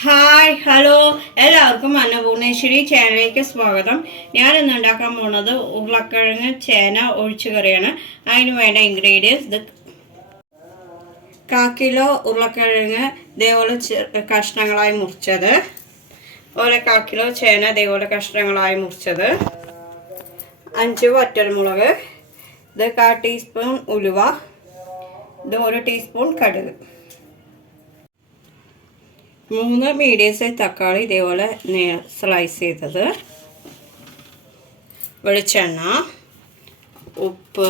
Hi hello എല്ലാവർക്കും അന്നപൂർണേശ്വരി ചാനലിലേക്ക് സ്വാഗതം. ഞാനിന്ന് ഉണ്ടാക്കാൻ പോകുന്നത് ഉരുളക്കിഴങ്ങ് ചേന ഒഴിച്ചു കറിയാണ്. അതിന് വേണ്ട ഇൻഗ്രീഡിയൻസ് ഇത് 1/4 കിലോ ഉരുളക്കിഴങ്ങ് ഇതേപോലെ കഷ്ണങ്ങളായി മുറിച്ചത്, 1/4 കിലോ ചേന ഇതേപോലെ കഷ്ണങ്ങളായി മുറിച്ചത്, 5 വറ്റൽമുളക്, ഇത് 1/4 ടീസ്പൂൺ ഉലുവ, ഇത് 1 ടീസ്പൂൺ കടുക്, 3 മീഡിയം സൈസ് തക്കാളി ഇതേപോലെ സ്ലൈസ് ചെയ്തത്, വെളിച്ചെണ്ണ, ഉപ്പ്,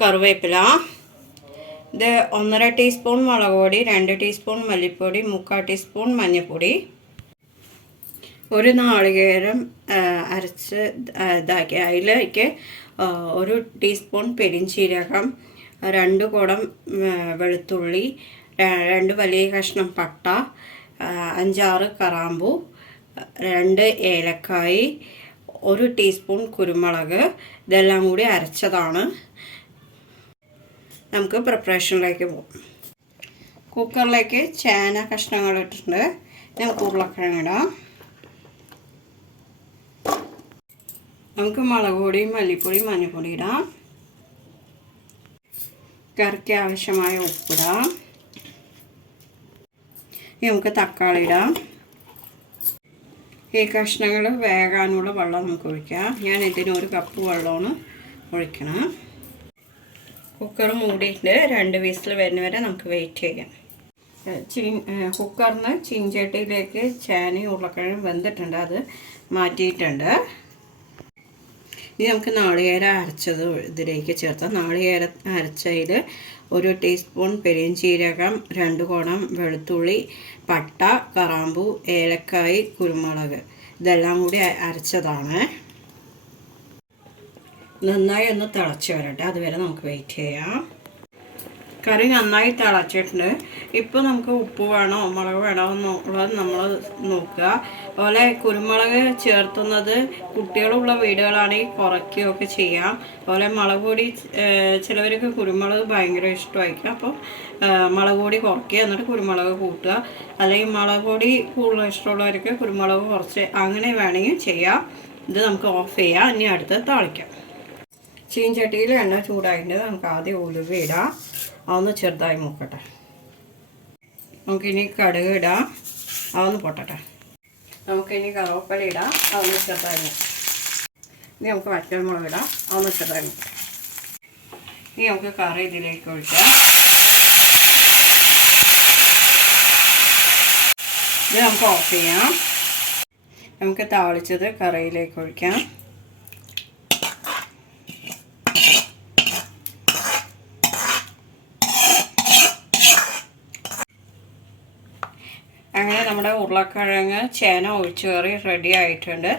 കറിവേപ്പില, ഇത് 1.5 ടീസ്പൂൺ മുളക് പൊടി, 2 ടീസ്പൂൺ മല്ലിപ്പൊടി, 3/4 ടീസ്പൂൺ മഞ്ഞൾപ്പൊടി, ഒരു നാളികേരം അരച്ച് ഇതാക്കി അതിലേക്ക് 1 ടീസ്പൂൺ പെരിഞ്ചീരകം, 2 കുടം വെളുത്തുള്ളി, 2 വലിയ കഷ്ണം പട്ട, 5-6 കറാമ്പൂ, 2 ഏലക്കായി, 1 ടീസ്പൂൺ കുരുമുളക്, ഇതെല്ലാം കൂടി അരച്ചതാണ്. നമുക്ക് പ്രിപ്പറേഷനിലേക്ക് പോകും. കുക്കറിലേക്ക് ചേന കഷ്ണങ്ങൾ ഇട്ടിട്ടുണ്ട്. നമുക്ക് ഉരുളക്കിഴങ്ങിടാം. നമുക്ക് മുളക് പൊടി, മല്ലിപ്പൊടി, മഞ്ഞൾപ്പൊടി ഇടാം. കറിക്ക് ആവശ്യമായ ഉപ്പിടാം. നമുക്ക് തക്കാളി ഇടാം. ഈ കഷ്ണങ്ങൾ വേകാനുള്ള വെള്ളം നമുക്ക് ഒഴിക്കാം. ഞാൻ ഇതിന് 1 കപ്പ് വെള്ളമാണ് ഒഴിക്കണം. കുക്കർ മൂടിയിട്ട് 2 വിസിൽ വരുന്നവരെ നമുക്ക് വെയിറ്റ് ചെയ്യാം. കുക്കറിന് ചീഞ്ചട്ടിയിലേക്ക് ചേനയും ഉരുളക്കിഴങ്ങും വെന്തിട്ടുണ്ട്, അത് മാറ്റിയിട്ടുണ്ട്. ഇനി നമുക്ക് നാളികേരം അരച്ചത് ഇതിലേക്ക് ചേർത്താം. നാളികേരം അരച്ചതിൽ 1 ടീസ്പൂൺ പെരിഞ്ചീരകം, 2 കുടം വെളുത്തുള്ളി, പട്ട, കറാമ്പൂ, ഏലക്കായി, കുരുമുളക്, ഇതെല്ലാം കൂടി അരച്ചതാണ്. നന്നായി ഒന്ന് തിളച്ച് വരട്ടെ, അതുവരെ നമുക്ക് വെയിറ്റ് ചെയ്യാം. കറി നന്നായി തിളച്ചിട്ടുണ്ട്. ഇപ്പോൾ നമുക്ക് ഉപ്പ് വേണോ മുളക് വേണോ എന്നുള്ളത് നമ്മൾ നോക്കുക. അതുപോലെ കുരുമുളക് ചേർത്തുന്നത് കുട്ടികളുള്ള വീടുകളാണെങ്കിൽ കുറയ്ക്കുകയൊക്കെ ചെയ്യാം. അതുപോലെ മുളക് പൊടി ചിലവർക്ക് കുരുമുളക് ഭയങ്കര ഇഷ്ടമായിരിക്കും. അപ്പോൾ മുളക് പൊടി കുറയ്ക്കുക, എന്നിട്ട് കുരുമുളക് കൂട്ടുക. അല്ലെങ്കിൽ മുളക് പൊടി കൂടുതൽ ഇഷ്ടമുള്ളവർക്ക് കുരുമുളക് കുറച്ച് അങ്ങനെ വേണമെങ്കിൽ ചെയ്യാം. ഇത് നമുക്ക് ഓഫ് ചെയ്യാം. ഇനി അടുത്ത് താളിക്കാം. ചീഞ്ചട്ടിയിൽ എണ്ണ ചൂടായിട്ട് നമുക്ക് ആദ്യം ഉലുവ ഇടാം. അതൊന്ന് ചെറുതായി മൂക്കട്ടെ. നമുക്കിനി കടുക് ഇടാം. അതൊന്ന് പൊട്ടട്ടെ. നമുക്കിനി കറിവേപ്പില ഇടാം. അതൊന്ന് ചെറുതായി മൂക്കാം. ഇനി നമുക്ക് വറ്റൽമുളക് ഇടാം. അതൊന്ന് ചെറുതായി മൂക്കാം. ഇനി നമുക്ക് കറി ഇതിലേക്ക് ഒഴിക്കാം. ഇത് നമുക്ക് ഓഫ് ചെയ്യാം. നമുക്ക് താളിച്ചത് കറിയിലേക്ക് ഒഴിക്കാം. അങ്ങനെ നമ്മുടെ ഉരുളക്കിഴങ്ങ് ചേന ഒഴിച്ച് കറി റെഡി ആയിട്ടുണ്ട്.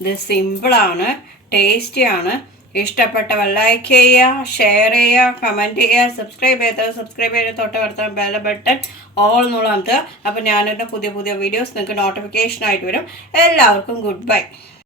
ഇത് സിമ്പിളാണ്, ടേസ്റ്റിയാണ്. ഇഷ്ടപ്പെട്ടവ ലൈക്ക് ചെയ്യുക, ഷെയർ ചെയ്യുക, കമൻറ്റ് ചെയ്യുക, സബ്സ്ക്രൈബ് ചെയ്ത് തൊട്ട് ബെൽ ബട്ടൺ ഓൾ എന്നുള്ളത്. അപ്പോൾ ഞാനിൻ്റെ പുതിയ വീഡിയോസ് നിങ്ങൾക്ക് നോട്ടിഫിക്കേഷൻ ആയിട്ട് വരും. എല്ലാവർക്കും ഗുഡ് ബൈ.